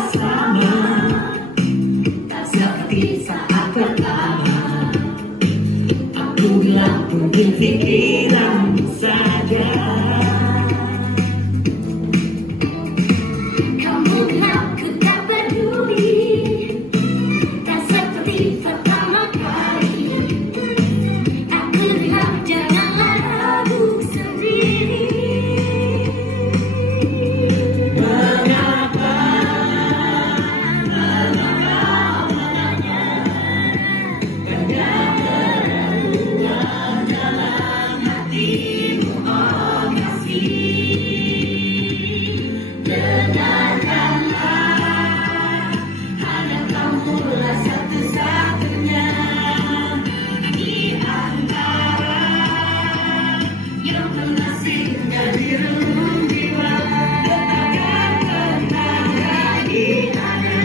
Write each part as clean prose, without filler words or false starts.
bersama, tak seperti saat pertama. Aku bilang mungkin pikiranmu saja. Kamu bilang ku tak peduli, tak seperti pertama kali. Aku bilang janganlah ragu sendiri. Mengapa menanya, banyak keraguan dalam hatimu, oh kasih. Dengarkanlah, hanya kamulah satu-satunya di antara yang pernah singgah di relung jiwa. Takkan pernah lagi ada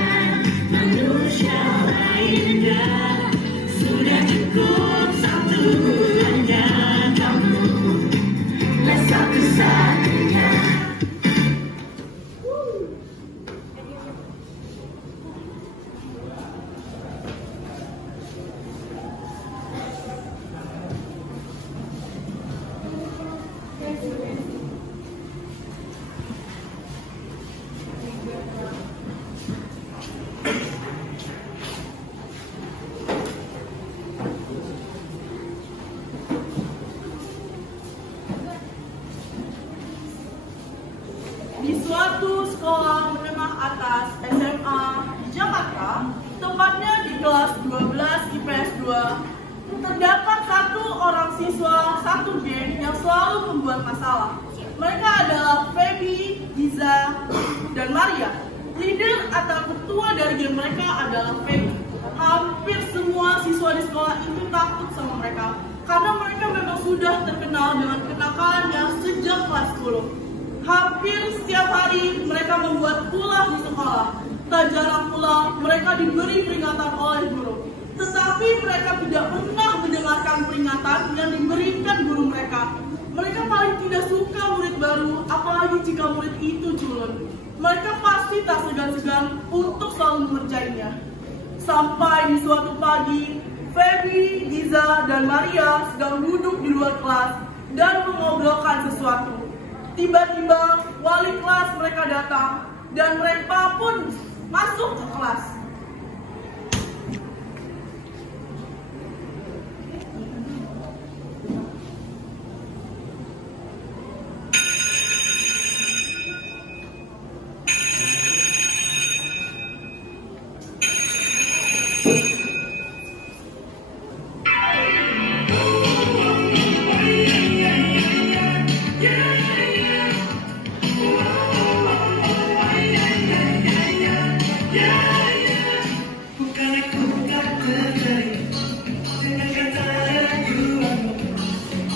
manusia lainnya. Sudah cukup satu hanya kamu lah satu-satunya. Di suatu sekolah menengah atas SMA di Jakarta, tepatnya di kelas 12 IPS 2, terdapat satu orang siswa satu geng yang selalu membuat masalah. Mereka adalah Feby, Giza, dan Maria. Leader atau ketua dari geng mereka adalah Feby. Hampir semua siswa di sekolah itu takut sama mereka, karena mereka memang sudah terkenal dengan kenakalannya sejak kelas 10. Hampir setiap hari mereka membuat ulah di sekolah. Tak jarang pula mereka diberi peringatan oleh guru. Tetapi mereka tidak pernah mendengarkan peringatan yang diberikan guru mereka. Mereka paling tidak suka murid baru, apalagi jika murid itu culun. Mereka pasti tak segan-segan untuk selalu mengerjainya. Sampai di suatu pagi, Feby, Giza, dan Maria sedang duduk di luar kelas dan mengobrolkan sesuatu. Tiba-tiba wali kelas mereka datang dan mereka pun masuk ke kelas.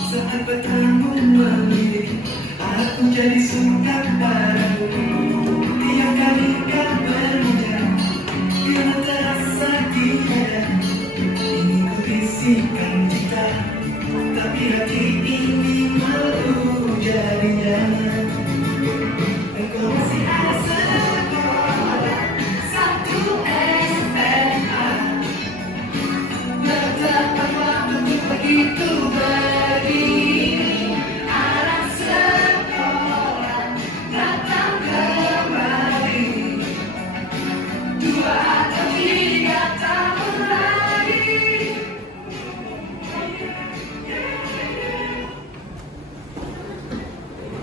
Saat bertemu memilih, aku jadi suka padamu. Tiap kali kau berbicara, bila terasa tiada. Ingin ku bisikan cinta, tapi hati ini malu jadinya. Engkau masih ada sekolah, satu SMA. Betapa waktu begitu berdiri, arah sekolah datang kembali. 2 atau 3 tahun lagi.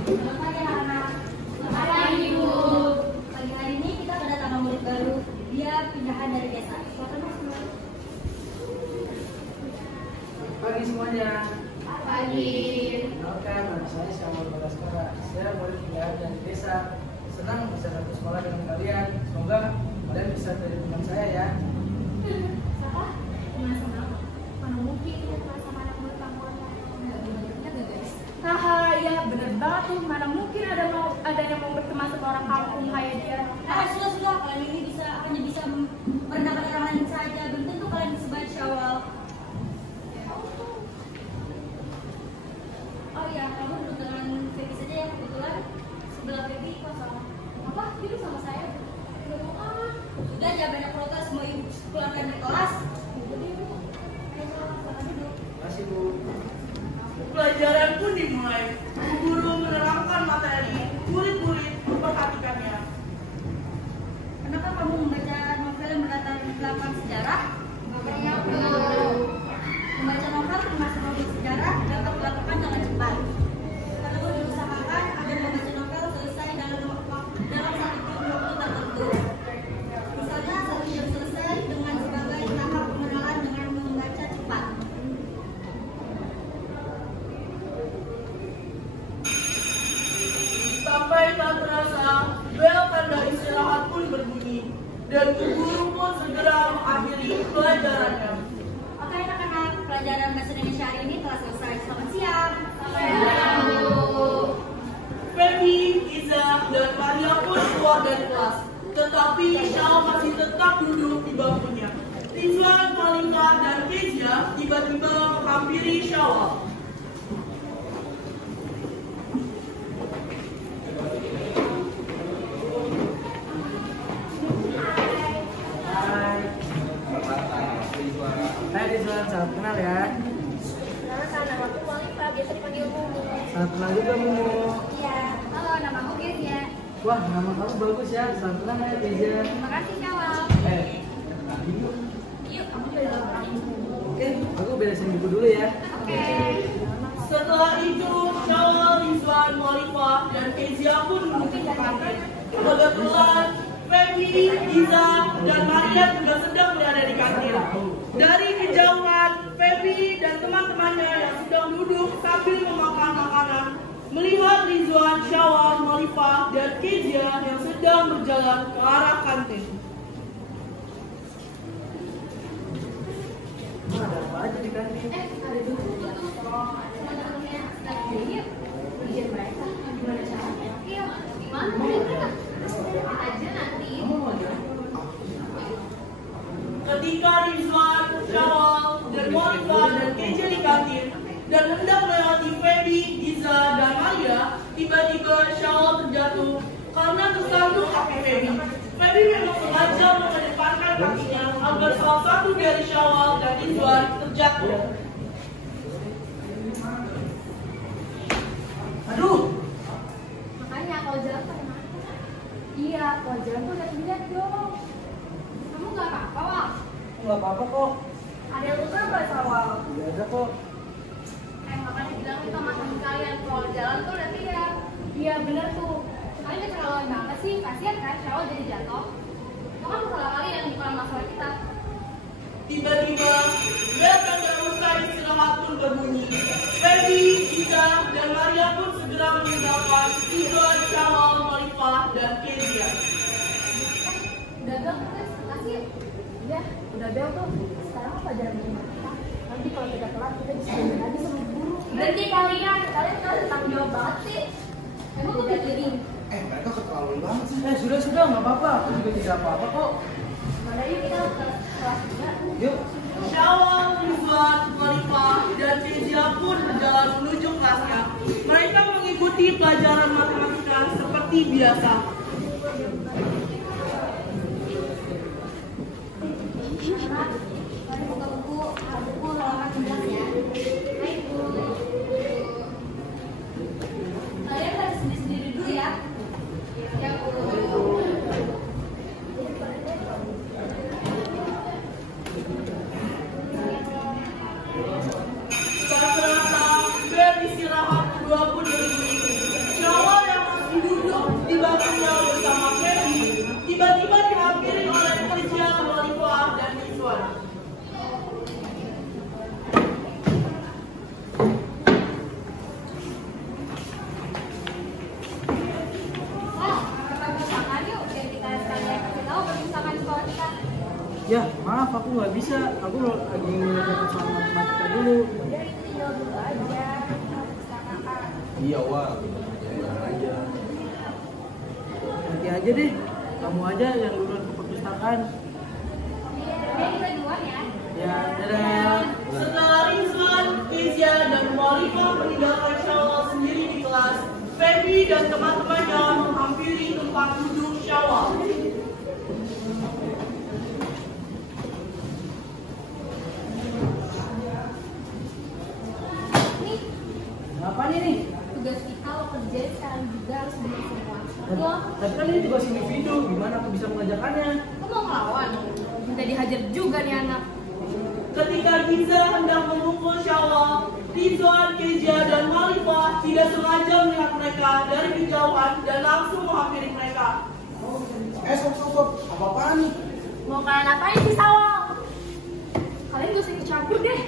Selamat pagi anak. Selamat pagi Ibu. Pagi hari ini kita kedatangan murid baru. Dia pindahan dari desa. Silakan Mas. Pagi semuanya. Pagi. Kenalkan, nama saya Samuel Bagaskara. Saya murid pindahan dari desa. Senang bisa satu sekolah dengan kalian. Semoga kalian bisa jadi teman saya ya. Siapa? Teman sama. Mana mungkin kita teman sama anak murid kamu? Ya gak guys? Haha, ya bener banget tuh. Mana mungkin ada yang mau berteman sama orang kampung kayak dia. Sudah. Kalian ini hanya bisa merendahkan orang lain saja. Belum tentu kalian bisa baca awal. Oh ya, kamu duduk dengan Feby saja ya, kebetulan sebelah Feby kosong. Apa? Duduk sama saya? Udah mau Udah jangan banyak protes, mau ibu keluarkan di kelas. Makasih Bu. Pelajaran pun dimulai. Guru menerangkan materi, murid-murid memperhatikannya. Kenapa kamu membaca novel yang berlatar belakang sejarah? Makanya membaca novel termasuk hobi sejarah dapat dilakukan dengan cepat. Perlu diusahakan agar membaca novel selesai dalam satu jam waktu tertentu. Misalnya 1 jam selesai dengan sebagai tahap pengenalan dengan membaca cepat. Sampai tak terasa, bel tanda istirahat pun berbunyi, dan guru pun segera mengakhiri pelajarannya. Oke anak-anak, pelajaran bahasa Indonesia hari ini telah selesai. Selamat siang. Feby, Iza, dan Maria pun keluar dari kelas, tetapi Syawal masih tetap duduk di bangkunya. Rizwan, Malika, dan Kezia tiba-tiba menghampiri Syawal. Hai Rizwan, salam kenal ya. Nama aku Malika, biasa dipanggil Mumu. Salam kenal juga Mumu. Iya, halo, nama aku Kezia. Wah, nama kamu bagus ya. Salam kenal ya Kezia. Terima kasih Syawal. Yuk. Yuk, kamu belajar. Oke, aku beresin buku dulu ya. Oke. Setelah itu, Syawal, Rizwan, Malika, dan Kezia pun menuju ke kantin. Kebetulan, Feby, Iza, dan Maria juga sedang berada di kantin. Dari kejauhan, Feby dan teman-temannya yang sedang duduk sambil memakan makanan, melihat Rizwan, Syawal, Malika, dan Kezia yang sedang berjalan ke arah kantin. Ada apa aja di kantin? Ada buku tuh. Teman-temannya lagi yuk. Ujian mereka. Gimana caranya? Iya, gimana mereka? Aja nanti. Ketika Rizwan, Syawal, dan Malika dan Kezia di kantin dan hendak melewati Feby, Iza, dan Maria, tiba-tiba Syawal terjatuh karena tersandung kaki Feby. Feby memang sengaja mengedepankan kakinya agar salah satu dari Syawal dan Rizwan terjatuh. Aduh, Makanya kalau jalan pada mana? Iya, kalau jalan tuh lihat-lihat dong. Kamu nggak apa-apa, Wal? nggak apa-apa kok. Ada yang luka nggak, Sawal? Biasa kok. Makanya bilangin sama temen kalian kalau jalan tuh lihat-lihat. Iya, bener tuh. Kalian keterlaluan banget sih, kasihan kan Syawal jadi jatuh. Itu kan masalah kalian, bukan masalah kita. Tiba-tiba, bel tanda usai istirahat pun berbunyi. Feby, Iza, dan Maria pun segera meninggalkan Rizwan, Syawal, Malika, dan Kezia. Udah bel, guys, kasih. Iya, udah bel tuh. Sekarang apa pelajaran matematika? Nanti kalau kita kelar kita bisa belajar lagi sama guru. Berarti kalian kan tanggung jawab banget sih. Emang tuh belajarin. Mereka keterlaluan banget sih. Sudah, nggak apa-apa. Aku juga tidak apa-apa kok. Mana yuk kita ke kelas juga. Yuk. Syawal, Rizwan, Malika, dan Kezia pun berjalan menuju kelasnya. Mereka mengikuti pelajaran matematika seperti biasa. Mari buka buku halaman 11 ya. Baik, Bu. Kalian harus sendiri-sendiri dulu ya. Ya, Bu. Saat terasa, bel istirahat kedua pun berbunyi. Syawal yang masih duduk di bangkunya bersama Feby, tiba-tiba dihampiri oleh Kezia, Malika, dan Rizwan. Wah, kita bersamaan yuk. Biar kita sekalian kasih tahu perpustakaan sekolah kita. Ya, maaf aku nggak bisa. Aku lagi ngeliat soal matematika dulu. Udah itu tinggal dulu aja. Perpustakaan. Iya, Wal. Jangan aja. Nanti aja deh. Kamu aja yang duluan ke perpustakaan. Jadi kita duluan ya. Ya, dadah. Setelah Rizwan, Kezia, dan Malika meninggalkan Syawal sendiri di kelas, Feby dan teman-temannya menghampiri tempat duduk Syawal. kan ini tugas individu, gimana aku bisa mengajarkannya? Aku mau ngelawan. Minta dihajar juga nih anak. Ketika Giza hendak memukul Syawal, Ridwan, Kezia, dan Malifah tidak sengaja melihat mereka dari kejauhan dan langsung menghampiri mereka. Sob, apa-apaan nih? Mau kalian apain sih Sawal? Kalian gak usah ikut campur deh.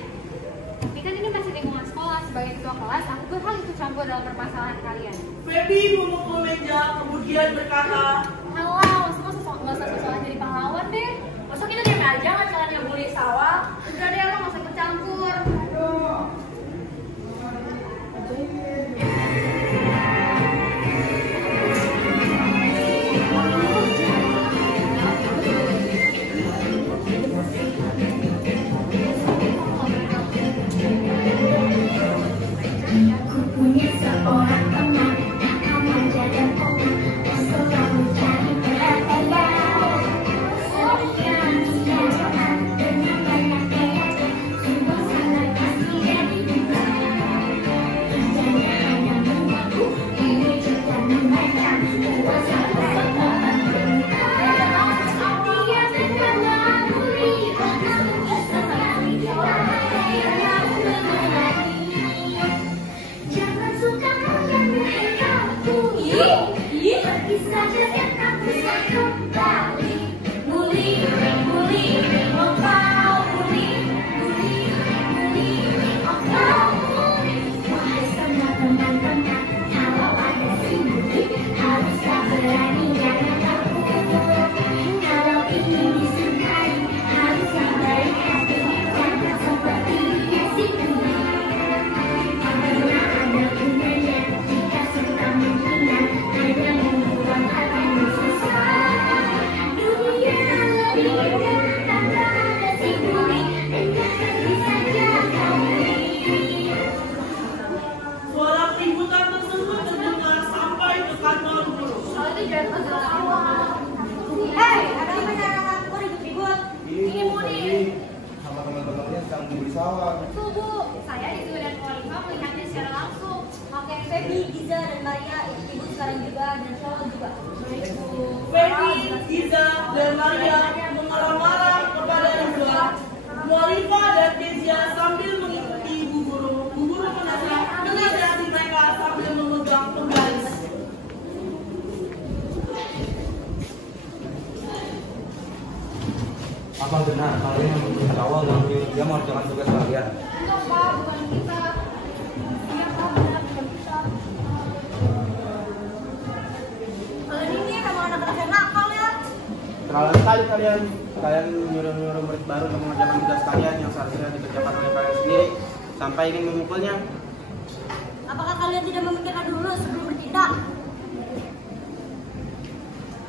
Tapi kan ini masih lingkungan sekolah. Sebagai ketua kelas, aku berhak ikut campur dalam permasalahan kalian. Feby memukul meja, kemudian berkata, Halo, semua nggak usah sosokan jadi pahlawan deh. Masa kita diam aja nggak caranya bully Sawal? Udah deh, lo gak usah ikut campur. Aku punya seorang teman, namanya Depok, yang selalu cari perhatian. Sering dia doa dengan banyak gayanya, sungguh sangat kasihan hidupnya. Kerjanya hanya mengaku, ini juga membaca kuasa seorang bintang. Dia mengalami orang sekali yang mengenali. Jangan suka mengganggu pergi saja dan aku tak kembali. Bully, oh kau bully, oh kau bully. Wahai semua teman-teman, kalau ada si bully, haruslah berani jangan takut. Kalau ingin disukai, haruslah baik hati, jangan seperti si bully. Karena ada gunanya jika suka menghina, hanya membuat hatimu susah. Dunia lebih indah tanpa ada si bully, dan jangan bisa jaga bully. suara keributan tersebut terdengar sampai ke kantor guru. Soal itu jangan kesel Sawal. Hei, ada apa nih anak-anak? Kok ribut-ribut? Ini Budi. Sama teman-temannya sedang membeli sawah. Betul, Bu. Saya Ibu dan Walifah melihatnya secara langsung. Oke, Feby, Giza, dan Maria ikut Ibu sekarang juga, dan Syawal juga. Feby, Giza, dan Maria mengarah-marah kepada Ridwan. Mualifah dan Kezia sambil mengikuti ibu guru. Bu guru menasihati mereka sambil memegang penggaris. Apa benar kalian yang membeli sawah dan dia mengerjakan tugas kalian? Enggak Pak, bukan kita. Iya Pak, benar bukan kita. Kalian ini emang anak-anak yang nakal ya. Terlalu sekali kalian nyuruh-nyuruh murid baru untuk mengerjakan tugas kalian yang seharusnya dikerjakan oleh kalian sendiri sampai ingin memukulnya. Apakah kalian tidak memikirkan dulu sebelum bertindak?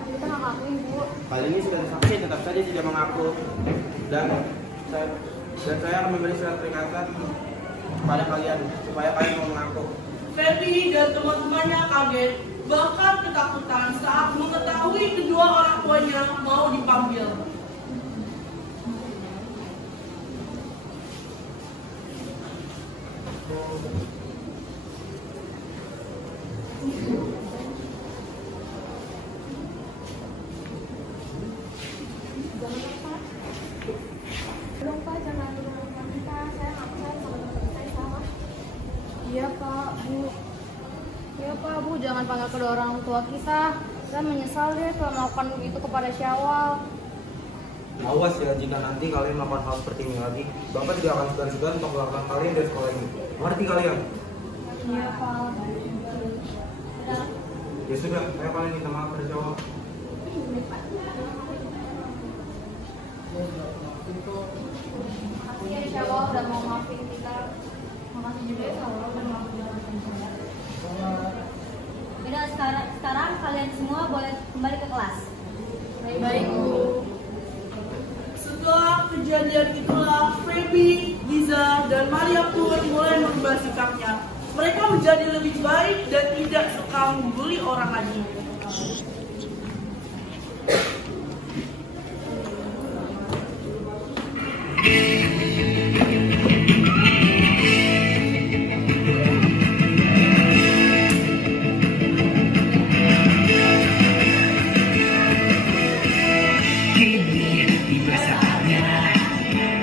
Kita nggak ngakuin Bu. Kali ini sudah saksi tetap saja tidak mengaku dan saya akan memberi surat peringatan kepada kalian supaya kalian mau mengaku. Feby dan teman-temannya kaget, bahkan ketakutan saat mengetahui kedua orang tuanya mau dipanggil. Belum Pak, jangan menurunkan kita. Saya nggak percaya sama teman-teman saya sama. Iya Pak, Bu. Iya Pak, Bu, jangan panggil kedua orang tua kita. Saya menyesal deh kalau melakukan begitu kepada Syawal. Awas ya jika nanti kalian melakukan hal seperti ini lagi. Bapak tidak akan segan-segan untuk melakukan kalian dari sekolah ini. Mengerti kalian? Iya Pak. Ya sudah, ayo kalian minta maaf pada Jawa. Makasih ya Syawal udah mau maafin kita. Makasih juga ya Syawal udah maafin saya. Udah, sekarang kalian semua boleh kembali ke kelas. Baik-baik Bu. Setelah kejadian itulah, Feby, Giza, dan Maria pun mulai merubah sikapnya. Mereka menjadi lebih baik dan tidak suka membuli orang lagi. ini tiba saatnya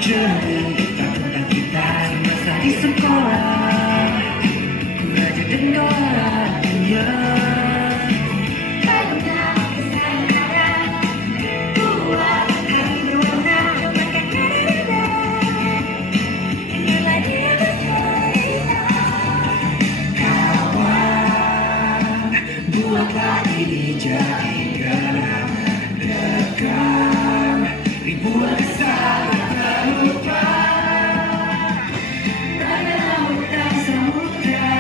cerita tentang kita semasa di sekolah. Ku raja dan doanya. Buatlah ini jadi kenangan dekam ribuan kisah yang terlupa. Pada lautan samudra,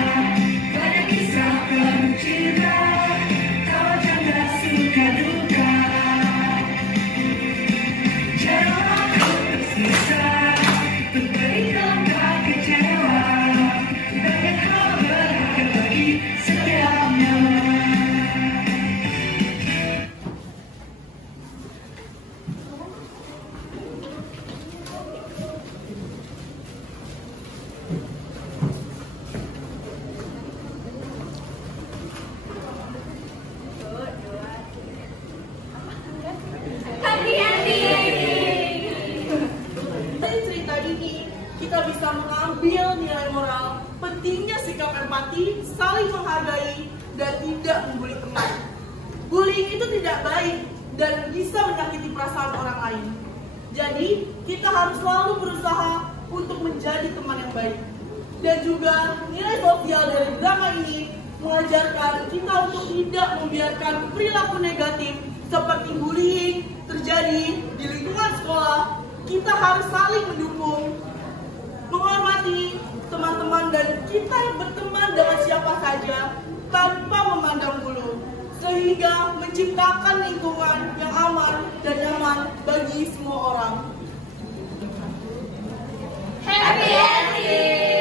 pada kisah penuh cinta, tawa canda suka duka. Janganlah kau tersisa, terberi langkah kecewa, banyak hal berharga bagi setiap nyawa. Dari cerita ini, kita bisa mengambil nilai moral pentingnya sikap empati, saling menghargai, dan tidak membuli teman. Bullying itu tidak baik dan bisa menyakiti perasaan orang lain. Jadi, kita harus selalu berusaha untuk menjadi teman yang baik. Dan juga, nilai sosial dari drama ini mengajarkan kita untuk tidak membiarkan perilaku negatif seperti bullying terjadi di lingkungan sekolah. Kita harus saling mendukung, menghormati teman-teman, dan kita berteman dengan siapa saja tanpa memandang bulu, sehingga menciptakan lingkungan yang aman dan nyaman bagi semua orang. Happy ending!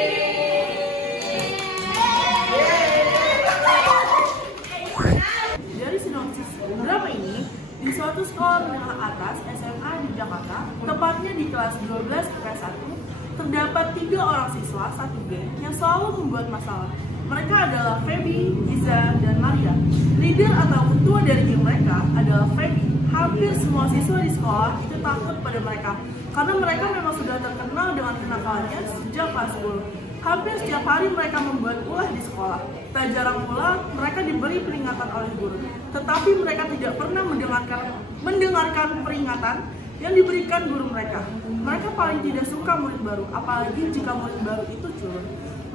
Dari sinopsis drama ini, di suatu sekolah menengah atas SMA di Jakarta, tepatnya di kelas 12 IPS 1, terdapat 3 orang siswa satu geng yang selalu membuat masalah. Mereka adalah Feby, Giza, dan Maria. Leader atau ketua dari geng mereka adalah Feby. Hampir semua siswa di sekolah itu takut pada mereka, karena mereka memang sudah terkenal dengan kenakalannya sejak kelas 10. Hampir setiap hari mereka membuat ulah di sekolah. Tak jarang pula mereka diberi peringatan oleh guru. Tetapi mereka tidak pernah mendengarkan peringatan yang diberikan guru mereka. Mereka paling tidak suka murid baru, apalagi jika murid baru itu culun.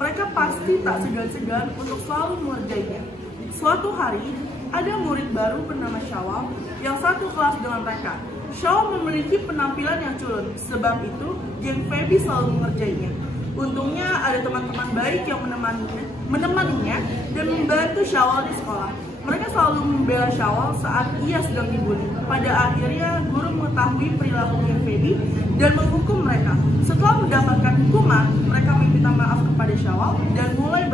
Mereka pasti tak segan-segan untuk selalu mengerjainya. Suatu hari, ada murid baru bernama Syawal yang satu kelas dengan mereka. Syawal memiliki penampilan yang culun, sebab itu geng Feby selalu mengerjainya. Untungnya ada teman-teman baik yang menemaninya dan membantu Syawal di sekolah. Mereka selalu membela Syawal saat ia sedang dibully. Pada akhirnya, guru mengetahui perilaku geng Feby dan menghukum mereka. Setelah mendapatkan hukuman, mereka meminta maaf kepada Syawal dan mulai